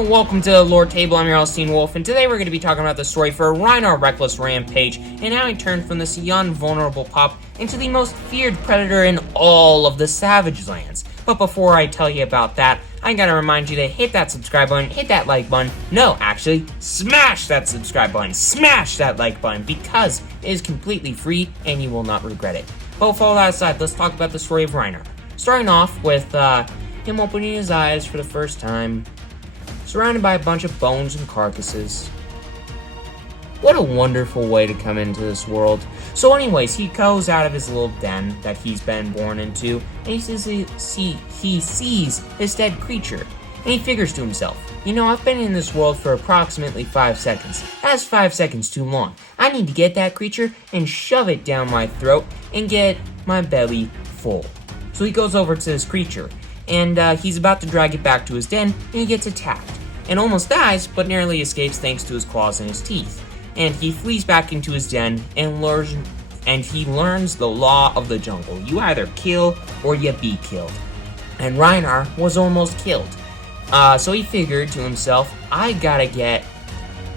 Hello and welcome to the Lore Table. I'm your host, Teen Wolf, and today we're going to be talking about the story for Rhinar Reckless Rampage, and how he turned from this young, vulnerable pup into the most feared predator in all of the Savage Lands. But before I tell you about that, I gotta remind you to hit that subscribe button, hit that like button. No, actually, smash that subscribe button, smash that like button, because it is completely free and you will not regret it. But with all that aside, let's talk about the story of Rhinar. Starting off with him opening his eyes for the first time, surrounded by a bunch of bones and carcasses. What a wonderful way to come into this world. So anyways, he goes out of his little den that he's been born into, and he sees this dead creature. And he figures to himself, you know, I've been in this world for approximately 5 seconds. That's 5 seconds too long. I need to get that creature and shove it down my throat and get my belly full. So he goes over to this creature, and he's about to drag it back to his den, and he gets attacked. And almost dies, but narrowly escapes thanks to his claws and his teeth. And he flees back into his den and he learns the law of the jungle. You either kill or you be killed. And Rhinar was almost killed. So he figured to himself, I gotta get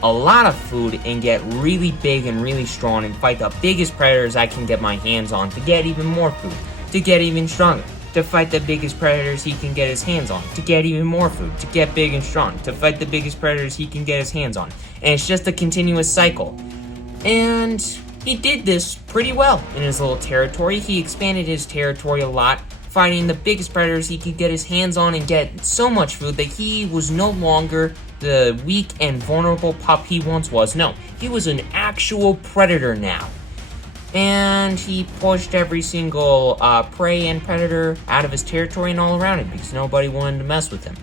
a lot of food and get really big and really strong and fight the biggest predators I can get my hands on to get even more food, to get even stronger, to fight the biggest predators he can get his hands on, to get even more food, to get big and strong, to fight the biggest predators he can get his hands on. And it's just a continuous cycle. And he did this pretty well in his little territory. He expanded his territory a lot, fighting the biggest predators he could get his hands on and get so much food that he was no longer the weak and vulnerable pup he once was. No, he was an actual predator now. And he pushed every single prey and predator out of his territory and all around it because nobody wanted to mess with him.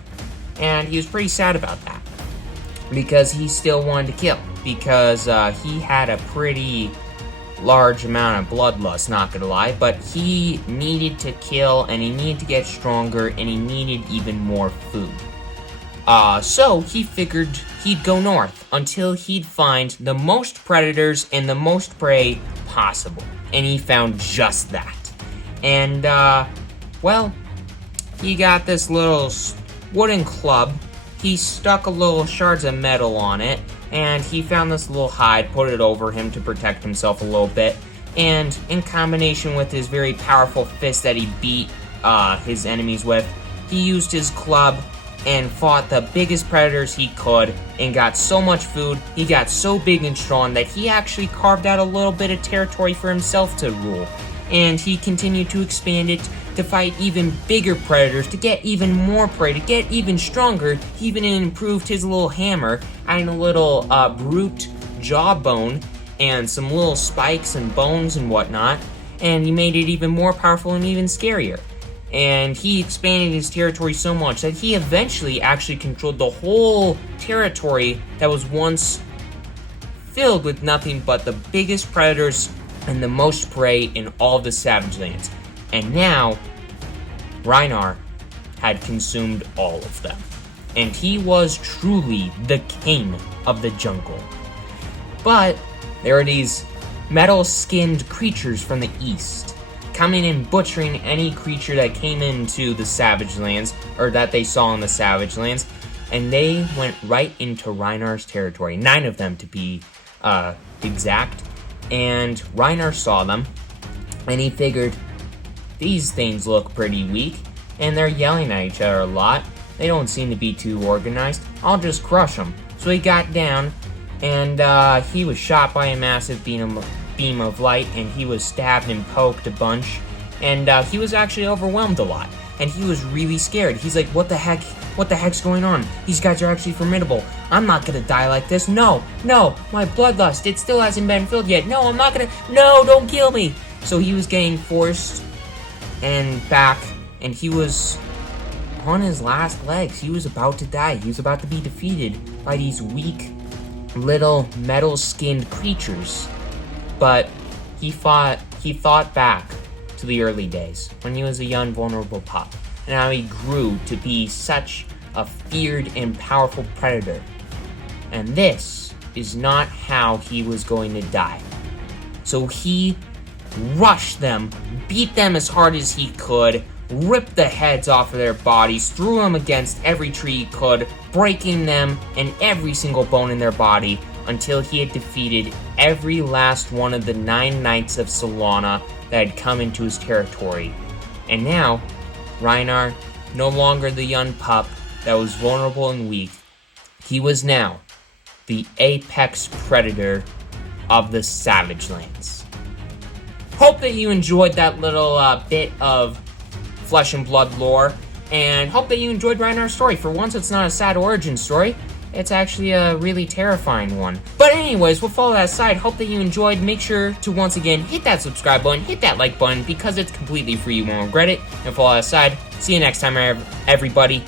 And he was pretty sad about that because he still wanted to kill, because he had a pretty large amount of bloodlust, not gonna lie, but he needed to kill and he needed to get stronger and he needed even more food. So he figured he'd go north until he'd find the most predators and the most prey possible. And he found just that. And, well, he got this little wooden club. He stuck a little shards of metal on it, and he found this little hide, put it over him to protect himself a little bit. And in combination with his very powerful fist that he beat his enemies with, he used his club and fought the biggest predators he could and got so much food, he got so big and strong that he actually carved out a little bit of territory for himself to rule. And he continued to expand it to fight even bigger predators, to get even more prey, to get even stronger. He even improved his little hammer, adding a little brute jawbone and some little spikes and bones and whatnot, and he made it even more powerful and even scarier. And he expanded his territory so much that he eventually actually controlled the whole territory that was once filled with nothing but the biggest predators and the most prey in all of the Savage Lands. And now, Rhinar had consumed all of them. And he was truly the king of the jungle. But there are these metal-skinned creatures from the east, coming and butchering any creature that came into the Savage Lands, or that they saw in the Savage Lands, and they went right into Rhinar's territory, 9 of them to be exact, and Rhinar saw them, and he figured, these things look pretty weak, and they're yelling at each other a lot, they don't seem to be too organized, I'll just crush them. So he got down, and he was shot by a massive beam of light, and he was stabbed and poked a bunch, and he was actually overwhelmed a lot, and he was really scared. He's like, what the heck's going on? These guys are actually formidable. I'm not gonna die like this. No, my bloodlust, it still hasn't been filled yet. No, I'm not gonna, no, don't kill me. So he was getting forced and back, and he was on his last legs. He was about to die. He was about to be defeated by these weak little metal-skinned creatures. But he thought back to the early days, when he was a young, vulnerable pup, and how he grew to be such a feared and powerful predator. And this is not how he was going to die. So he rushed them, beat them as hard as he could, ripped the heads off of their bodies, threw them against every tree he could, breaking them and every single bone in their body until he had defeated every last one of the 9 knights of Solana that had come into his territory. And now, Rhinar, no longer the young pup that was vulnerable and weak, he was now the apex predator of the Savage Lands. Hope that you enjoyed that little bit of Flesh and Blood lore, and hope that you enjoyed Rhinar's story. For once, it's not a sad origin story. It's actually a really terrifying one. But anyways, with all that aside, hope that you enjoyed. Make sure to once again hit that subscribe button, hit that like button, because it's completely free. You won't regret it. And with all that aside, see you next time, everybody.